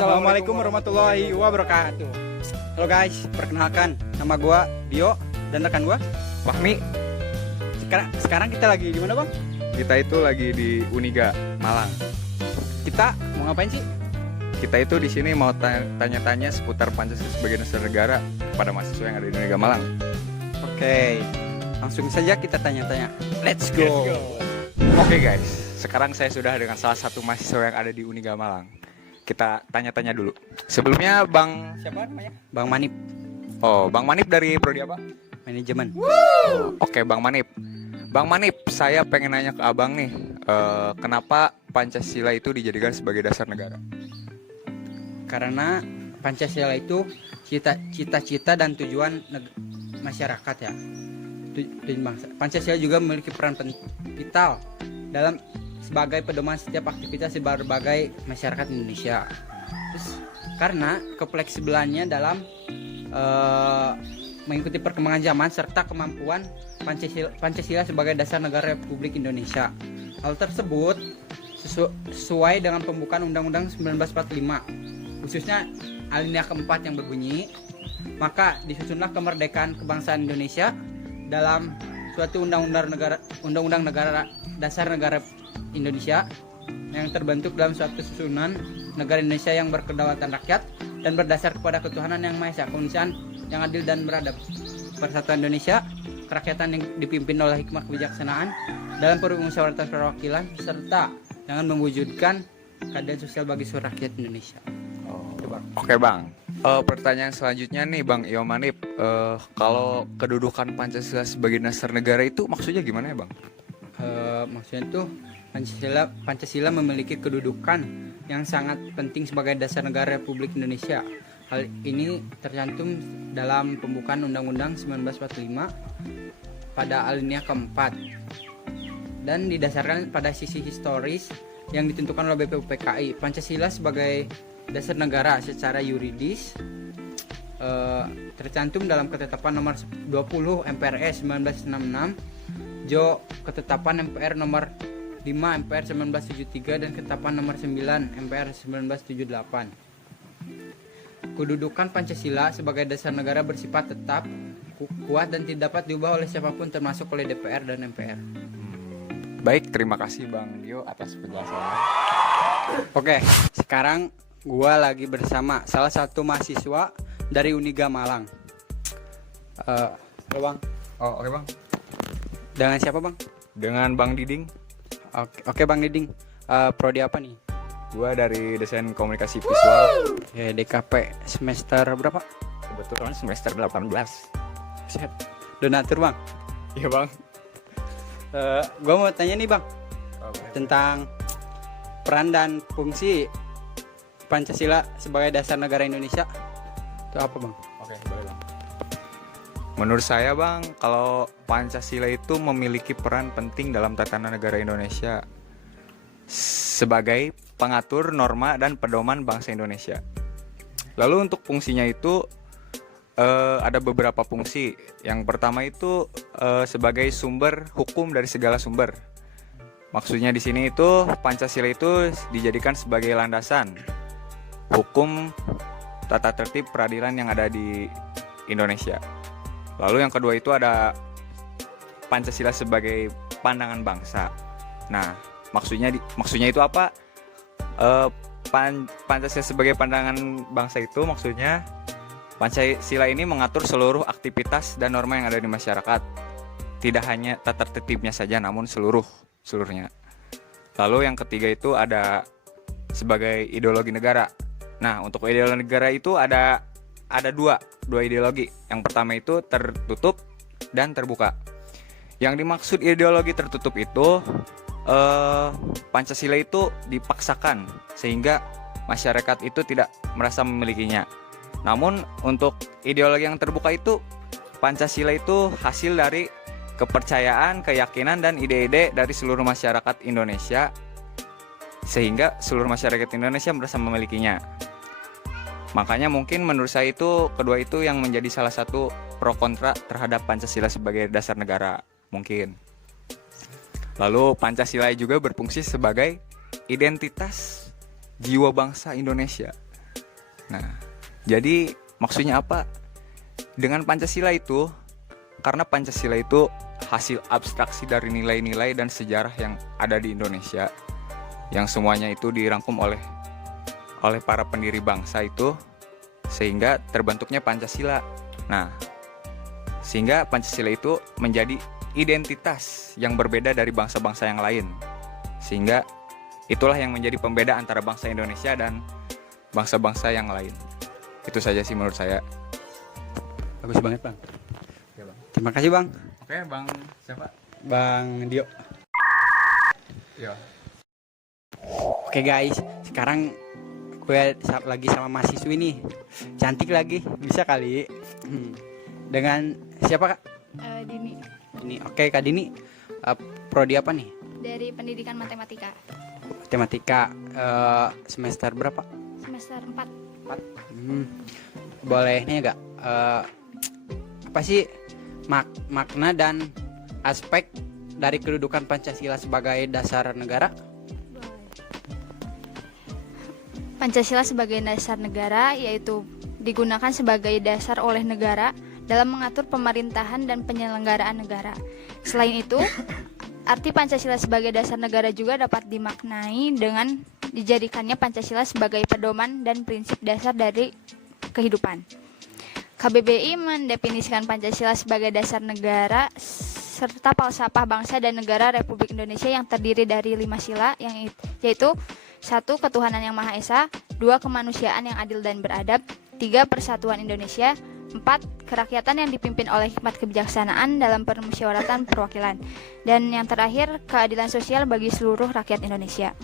Assalamualaikum warahmatullahi wabarakatuh. Halo guys, perkenalkan nama gua Bio dan rekan gua Fahmi. Sekarang kita lagi di mana, Bang? Kita itu lagi di Uniga Malang. Kita mau ngapain sih? Kita itu di sini mau tanya-tanya seputar Pancasila sebagai dasar negara kepada mahasiswa yang ada di Uniga Malang. Oke, langsung saja kita tanya-tanya. Let's go. Oke guys, sekarang saya sudah dengan salah satu mahasiswa yang ada di Uniga Malang. Kita tanya-tanya dulu. Sebelumnya Bang Siapa namanya? Bang Manip. Oh, Bang Manip dari prodi apa? Manajemen. Oke, Bang Manip. Bang Manip, saya pengen nanya ke Abang nih, kenapa Pancasila itu dijadikan sebagai dasar negara? Karena Pancasila itu cita-cita dan tujuan masyarakat ya. Tujuan bangsa. Pancasila juga memiliki peran vital dalam sebagai pedoman setiap aktivitas di berbagai masyarakat Indonesia. Terus, karena kefleksibelannya dalam mengikuti perkembangan zaman serta kemampuan Pancasila sebagai dasar negara Republik Indonesia. Hal tersebut sesuai dengan pembukaan Undang-Undang 1945, khususnya alinea keempat yang berbunyi, maka disusunlah kemerdekaan kebangsaan Indonesia dalam suatu undang-undang negara dasar negara Indonesia yang terbentuk dalam suatu susunan negara Indonesia yang berkedaulatan rakyat dan berdasar kepada ketuhanan yang Maha Esa, kemanusiaan yang adil dan beradab, persatuan Indonesia, kerakyatan yang dipimpin oleh hikmah kebijaksanaan dalam permusyawaratan perwakilan serta dengan mewujudkan keadilan sosial bagi seluruh rakyat Indonesia. Oke Bang, pertanyaan selanjutnya nih Bang Iyo Manip, kalau kedudukan Pancasila sebagai dasar negara itu maksudnya gimana ya Bang? Maksudnya tuh Pancasila memiliki kedudukan yang sangat penting sebagai dasar negara Republik Indonesia. Hal ini tercantum dalam pembukaan Undang-Undang 1945 pada alinea keempat dan didasarkan pada sisi historis yang ditentukan oleh BPUPKI. Pancasila sebagai dasar negara secara yuridis tercantum dalam ketetapan nomor 20 MPRS 1966, Jo ketetapan MPR nomor 5 MPR 1973 dan ketetapan nomor 9 MPR 1978. Kedudukan Pancasila sebagai dasar negara bersifat tetap, kuat dan tidak dapat diubah oleh siapapun termasuk oleh DPR dan MPR. Baik, terima kasih Bang Dio atas penjelasannya. Oke, sekarang gua lagi bersama salah satu mahasiswa dari Uniga Malang. Halo Bang. Oh, oke Bang. Dengan siapa Bang? Dengan Bang Diding. Oke Bang Diding. Prodi apa nih? Gua dari desain komunikasi visual. DKP semester berapa? Kebetulan semester 18. Set. Donatur Bang. Iya Bang. Gua mau tanya nih Bang, tentang peran dan fungsi Pancasila sebagai dasar negara Indonesia. Itu apa Bang? Oke, boleh Bang. Menurut saya Bang, kalau Pancasila itu memiliki peran penting dalam tatanan negara Indonesia sebagai pengatur norma dan pedoman bangsa Indonesia. Lalu untuk fungsinya itu ada beberapa fungsi. Yang pertama itu sebagai sumber hukum dari segala sumber. Maksudnya di sini itu Pancasila itu dijadikan sebagai landasan hukum tata tertib peradilan yang ada di Indonesia. Lalu yang kedua itu ada Pancasila sebagai pandangan bangsa. Nah, maksudnya itu apa? Pancasila sebagai pandangan bangsa itu maksudnya Pancasila ini mengatur seluruh aktivitas dan norma yang ada di masyarakat. Tidak hanya tata tertibnya saja, namun seluruhnya. Lalu yang ketiga itu ada sebagai ideologi negara. Nah, untuk ideologi negara itu ada dua ideologi. Yang pertama itu tertutup dan terbuka. Yang dimaksud ideologi tertutup itu Pancasila itu dipaksakan sehingga masyarakat itu tidak merasa memilikinya. Namun untuk ideologi yang terbuka itu Pancasila itu hasil dari kepercayaan, keyakinan dan ide-ide dari seluruh masyarakat Indonesia sehingga seluruh masyarakat Indonesia merasa memilikinya. Makanya mungkin menurut saya itu kedua itu yang menjadi salah satu pro kontra terhadap Pancasila sebagai dasar negara mungkin. Lalu Pancasila juga berfungsi sebagai identitas jiwa bangsa Indonesia. Nah, jadi maksudnya apa? Dengan Pancasila itu, karena Pancasila itu hasil abstraksi dari nilai-nilai dan sejarah yang ada di Indonesia, yang semuanya itu dirangkum oleh para pendiri bangsa itu, sehingga terbentuknya Pancasila. Nah, sehingga Pancasila itu menjadi identitas yang berbeda dari bangsa-bangsa yang lain, sehingga itulah yang menjadi pembeda antara bangsa Indonesia dan bangsa-bangsa yang lain. Itu saja sih menurut saya. Bagus banget Bang. Oke, Bang. Terima kasih Bang. Oke, Bang. Siapa? Bang Dio. Iya. Oke guys, sekarang gue lagi sama mahasiswi nih. Cantik lagi, bisa kali. Dengan siapa Kak? Dini, Ini oke Kak Dini. Prodi apa nih? dari pendidikan matematika Matematika. Semester berapa? semester 4. Boleh nih gak? Apa sih makna dan aspek dari kedudukan Pancasila sebagai dasar negara? Pancasila sebagai dasar negara yaitu digunakan sebagai dasar oleh negara dalam mengatur pemerintahan dan penyelenggaraan negara. Selain itu, arti Pancasila sebagai dasar negara juga dapat dimaknai dengan dijadikannya Pancasila sebagai pedoman dan prinsip dasar dari kehidupan. KBBI mendefinisikan Pancasila sebagai dasar negara serta falsafah bangsa dan negara Republik Indonesia yang terdiri dari 5 sila yaitu 1. Ketuhanan yang Maha Esa, 2. Kemanusiaan yang adil dan beradab, 3. Persatuan Indonesia, 4. Kerakyatan yang dipimpin oleh hikmat kebijaksanaan dalam permusyawaratan perwakilan, dan yang terakhir keadilan sosial bagi seluruh rakyat Indonesia.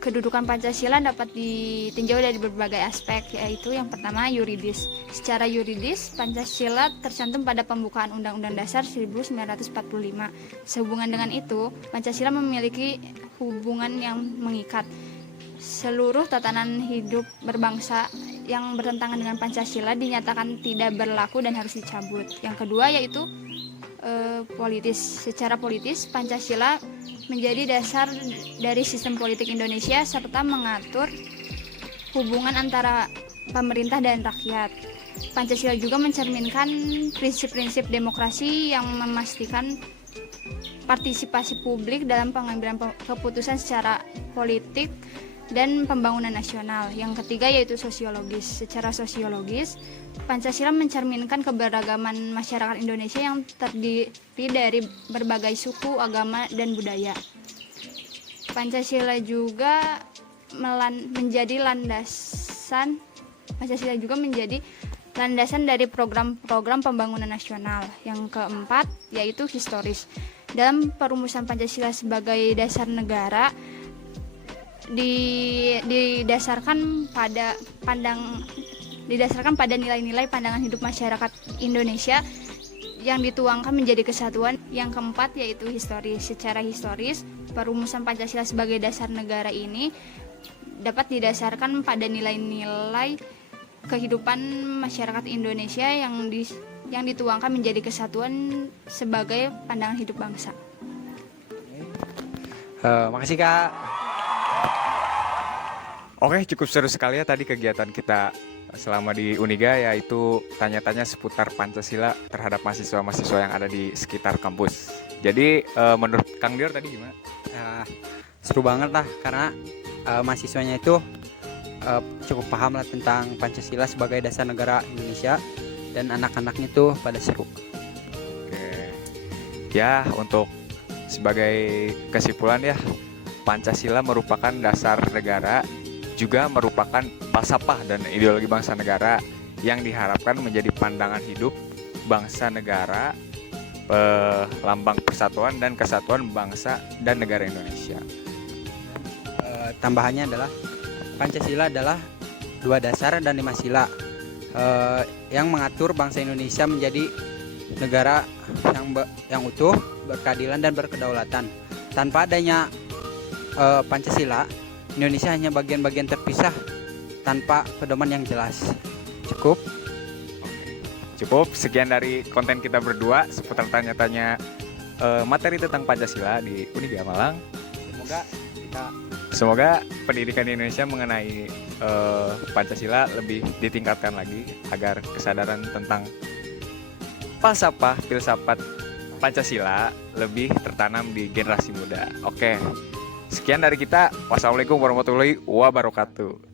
Kedudukan Pancasila dapat ditinjau dari berbagai aspek, yaitu yang pertama yuridis. Secara yuridis, Pancasila tercantum pada pembukaan Undang-Undang Dasar 1945. Sehubungan dengan itu, Pancasila memiliki hubungan yang mengikat. Seluruh tatanan hidup berbangsa yang bertentangan dengan Pancasila dinyatakan tidak berlaku dan harus dicabut. Yang kedua yaitu politis. Secara politis, Pancasila menjadi dasar dari sistem politik Indonesia serta mengatur hubungan antara pemerintah dan rakyat. Pancasila juga mencerminkan prinsip-prinsip demokrasi yang memastikan partisipasi publik dalam pengambilan keputusan secara politik dan pembangunan nasional. Yang ketiga yaitu sosiologis. Secara sosiologis, Pancasila mencerminkan keberagaman masyarakat Indonesia yang terdiri dari berbagai suku, agama, dan budaya. Pancasila juga menjadi landasan dari program-program pembangunan nasional. Yang keempat yaitu historis. Dalam perumusan Pancasila sebagai dasar negara didasarkan pada nilai-nilai pandangan hidup masyarakat Indonesia yang dituangkan menjadi kesatuan. Yang keempat yaitu historis. Secara historis, perumusan Pancasila sebagai dasar negara ini dapat didasarkan pada nilai-nilai kehidupan masyarakat Indonesia yang dituangkan menjadi kesatuan sebagai pandangan hidup bangsa. Makasih Kak. Oke, cukup seru sekali ya tadi kegiatan kita selama di Uniga, yaitu tanya-tanya seputar Pancasila terhadap mahasiswa-mahasiswa yang ada di sekitar kampus. Jadi menurut Kang Dior tadi gimana? Seru banget lah karena mahasiswanya itu cukup paham lah tentang Pancasila sebagai dasar negara Indonesia, dan anak-anaknya itu pada seru. Oke. Ya, untuk sebagai kesimpulan ya, Pancasila merupakan dasar negara, juga merupakan falsafah dan ideologi bangsa negara yang diharapkan menjadi pandangan hidup bangsa negara, lambang persatuan dan kesatuan bangsa dan negara Indonesia. Tambahannya adalah Pancasila adalah 2 dasar dan 5 sila yang mengatur bangsa Indonesia menjadi negara yang utuh, berkeadilan dan berkedaulatan. Tanpa adanya Pancasila, Indonesia hanya bagian-bagian terpisah tanpa pedoman yang jelas. Cukup sekian dari konten kita berdua seputar tanya-tanya materi tentang Pancasila di Uniga Malang. Semoga kita Semoga pendidikan di Indonesia mengenai Pancasila lebih ditingkatkan lagi agar kesadaran tentang falsafah filsafat Pancasila lebih tertanam di generasi muda. Oke, sekian dari kita. Wassalamualaikum warahmatullahi wabarakatuh.